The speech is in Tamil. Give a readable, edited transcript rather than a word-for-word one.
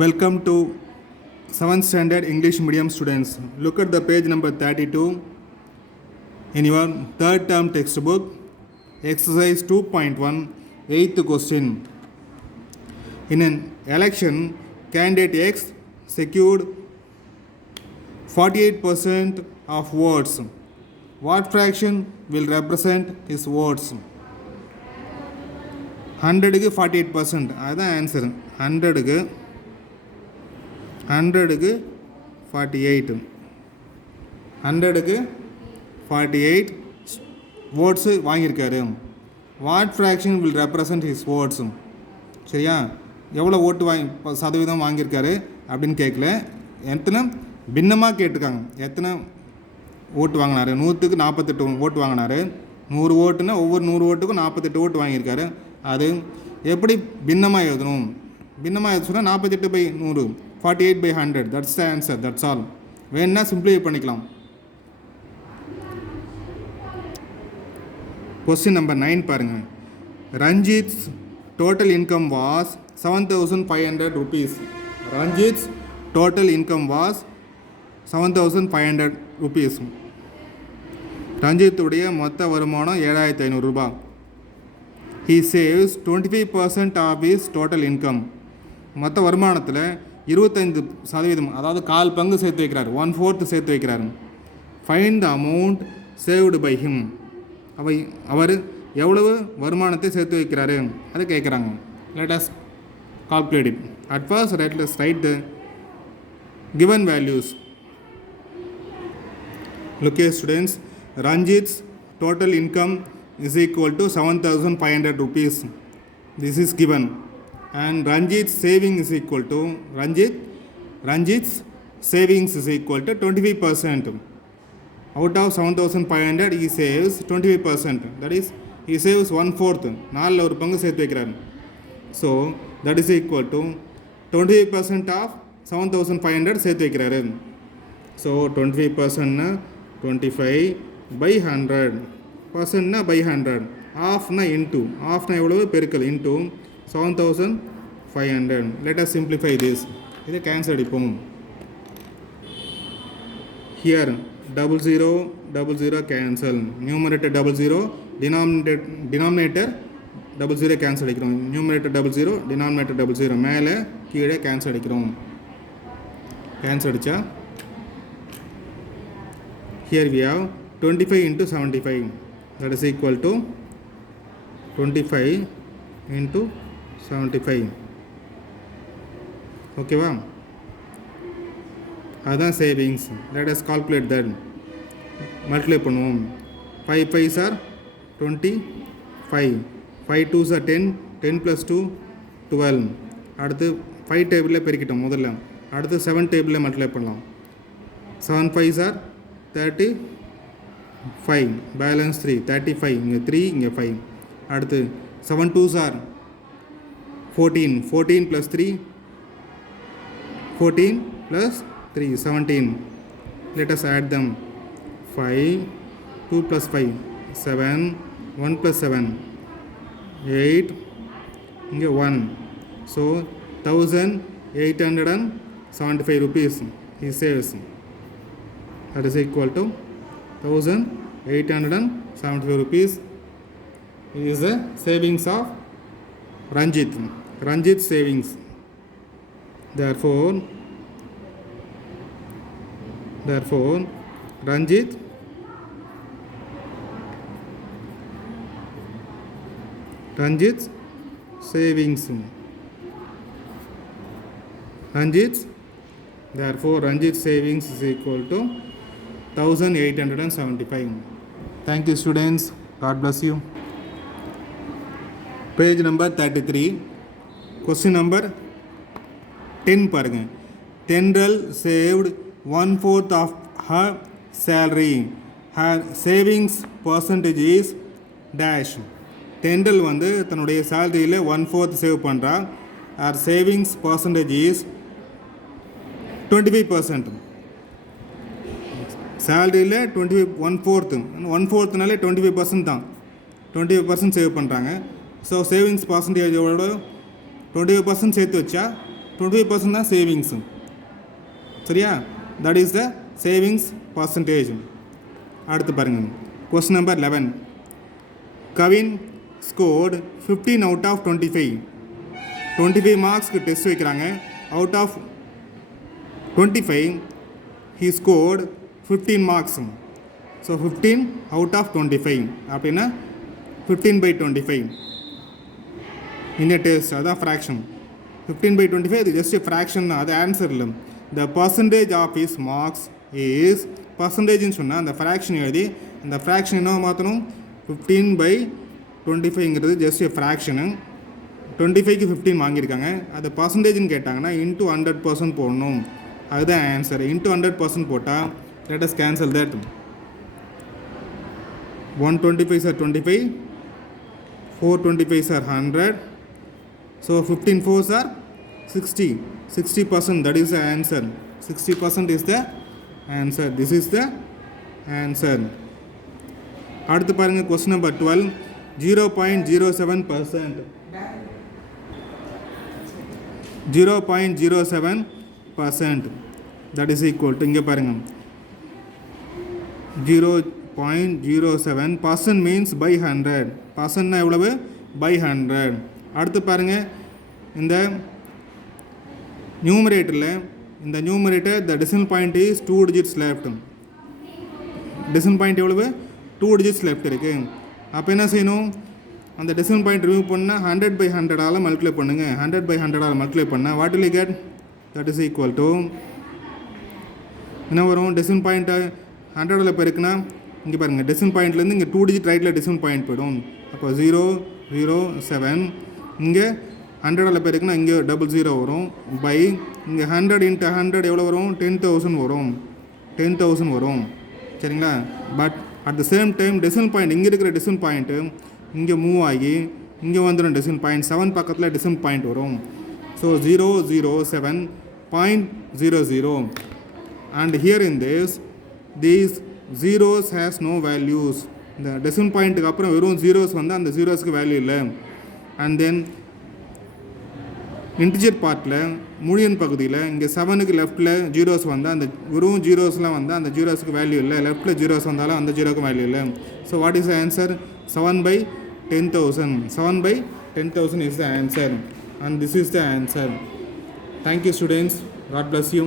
Welcome to 7th standard English medium students. Look at the page number 32 in your third term textbook, exercise 2.1, 8th question. In an election, candidate X secured 48% of votes. What fraction will represent his votes? 100க்கு 48%. அதுதான் ஆன்சர். 100க்கு 48 100க்கு 48 votes வாங்கியிருக்காரு. What fraction will represent his votes. சரியா, எவ்வளோ ஓட்டு சதவீதம் வாங்கியிருக்காரு அப்படின்னு கேட்கல, எத்தனை பின்னமாக கேட்டிருக்காங்க. எத்தனை ஓட்டு வாங்கினார்? 100க்கு 48 ஓட்டு வாங்கினார். 100 ஓட்டுன்னா ஒவ்வொரு 100 ஓட்டுக்கும் 48 ஓட்டு வாங்கியிருக்காரு. அது எப்படி பின்னமாக எழுதணும்? பின்னமாக எழுதுனா 48/100, 48/100. That's the answer. That's all. வேணுன்னா சிம்பிளிஃபை பண்ணிக்கலாம். கொஸ்டின் நம்பர் 9 பாருங்கள். Ranjith's total income was 7,500 rupees. Ranjith's total income was 7,500 rupees. ரஞ்சித்துடைய மொத்த வருமானம் 7,500 ரூபாய். He saves 25% of his total income. மொத்த வருமானத்தில் 25%, அதாவது கால் பங்கு சேர்த்து வைக்கிறார், 1/4 சேர்த்து வைக்கிறார். Find the amount saved by him. அவர் எவ்வளவு வருமானத்தை சேர்த்து வைக்கிறாரு அதை கேட்குறாங்க. Let us calculate it. At first let us write the given values. Look here students, Ranjit's total income is equal to 7,500 rupees. This is given. And Ranjit's saving is equal to Ranjit's savings is equal to 25%. Out of 7,500 he saves 25%. That is, he saves 1/4. 4 ஒரு பங்கு சேர்த்து வைக்கிறார். So that is equal to 25% of 7,500 சேர்த்து வைக்கிறாரு. So 25%னா 25/100, பர்சன்ட்னா by 100, ஆஃப்னா இன்ட்டு, ஆஃப்னா எவ்வளவு பெருக்கல், into 7,500. Let us simplify this. இதை கேன்சல் அடிப்போம். Here 00 cancel, numerator 00, denominator 00 cancel அடிக்கிறோம். numerator 00, denominator 00, மேலே கீழே கேன்சல் அடிக்கிறோம். கேன்சல் அடித்தா here we have 25 into 75, that is equal to 25 into 75. ஓகேவா? அதுதான் savings. let us calculate that. Multiply பண்ணுவோம். 5 5s are 25, 5 2s are 10, 10 plus 2 12. அடுத்து 5 டேபிளில் பெருக்கிட்டோம் முதல்ல. அடுத்து 7 டேபிளில் மல்டிப்ளை பண்ணலாம். 7 5s are 35, பேலன்ஸ் 3, 35, இங்கே 3, இங்கே 5. அடுத்து 7 2s are 14, 14 plus 3, 14 plus 3, 17. Let us add them. 5, 2 plus 5, 7, 1 plus 7, 8, இங்கே 1. So 1,875 rupees he saves. That is equal to 1,875 rupees is the savings of Ranjit's savings. Therefore Ranjit's savings. Therefore Ranjit's savings is equal to 1,875. Thank you students. God bless you. Page number 33. Question number 10 பாருங்க. Tendril saved 1/4 of her salary. Her savings percentage is dash. Tendril வந்து தன்னுடைய சேலரியில் 1/4 சேவ் பண்ணுறா. Her savings percentage is 25%. சேலரியில் 1/4னாலே 25% தான். 25% சேவ் பண்ணுறாங்க. ஸோ சேவிங்ஸ் பர்சன்டேஜோட 25% சேர்த்து வச்சா 25% தான் சேவிங்ஸு. சரியா? That is the savings percentage. அடுத்து பாருங்கள், question number 11. Kavin scored 15 out of 25. 25 மார்க்ஸ்க்கு டெஸ்ட் வைக்கிறாங்க. Out of 25 he scored 15 marks. So 15 out of 25 அப்படின்னா 15/25 இந்த டெஸ்ட். அதுதான் ஃப்ராக்ஷன். 15/25 இது ஜஸ்ட் ஃப்ராக்ஷன், அது ஆன்சர் இல்லை. The percentage of his marks is, பர்சன்டேஜ்னு சொன்னால் அந்த ஃப்ராக்ஷன் எழுதி அந்த ஃப்ராக்ஷன் என்ன மாற்றணும், 15/25ங்கிறது ஜஸ்ட் ஃப்ராக்ஷனு. 25க்கு 15 வாங்கியிருக்காங்க, அது பர்சன்டேஜ்னு கேட்டாங்கன்னா இன்ட்டு 100% போடணும். அதுதான் ஆன்சர். இன்ட்டு 100% போட்டால் let us cancel that. 125 are 25, 425 are 100, so 15 4s are 60. 60%, that is the answer. 60% is the answer. This is the answer. அடுத்து பாருங்கள், question number 12. 0.07%. 0.07%, that is equal to, இங்கே பாருங்கள், 0.07% means by 100. பர்சன்ட்னா எவ்வளவு? by 100. அடுத்து பாருங்கள், இந்த நியூமரேட்டரில், இந்த numerator the decimal point is 2 digits left. decimal point எவ்வளவு? 2 digits left இருக்குது. அப்போ என்ன செய்யணும், அந்த decimal point ரிமூவ் பண்ணால் 100/100 மல்டிப்ளை பண்ணுங்கள். 100/100 மல்டிப்ளை பண்ணால் what will you get? that is equal to, என்ன வரும், decimal point 100 பெருக்குனா இங்கே பாருங்கள், decimal பாயிண்ட்லேருந்து இங்கே 2 digit ரைட்டில் decimal point போயிடும். அப்போ 007, இங்கே 100 பெருக்குனா இங்கே 00 வரும். பை இங்கே 100 × 100 எவ்வளோ வரும்? 10,000 வரும். 10,000 வரும். சரிங்களா? But at the same time decimal point, இங்கே இருக்கிற decimal பாயிண்ட்டு இங்கே மூவ் ஆகி இங்கே வந்துடும். decimal பாயிண்ட் 7 பக்கத்தில் decimal பாயிண்ட் வரும். So 007.00. and here in this, these zeros has no values. இந்த decimal பாயிண்ட்டுக்கு அப்புறம் வெறும் ஜீரோஸ் வந்து அந்த ஜீரோஸ்க்கு வேல்யூ இல்லை. அண்ட் தென் இன்டிஜர் பார்ட்டில் முழியன் பகுதியில் இங்கே 7க்கு லெஃப்ட்டில் ஜீரோஸ் வந்தால் அந்த வெறும் ஜீரோஸ்லாம் வந்தால் அந்த ஜீரோஸுக்கு வேல்யூ இல்லை. லெஃப்ட்டில் ஜீரோஸ் வந்தாலும் அந்த ஜீரோக்கு வேல்யூ இல்லை. So what is the answer? 7/10,000. 7/10,000 is the answer, and this is the answer. Thank you students. God bless you.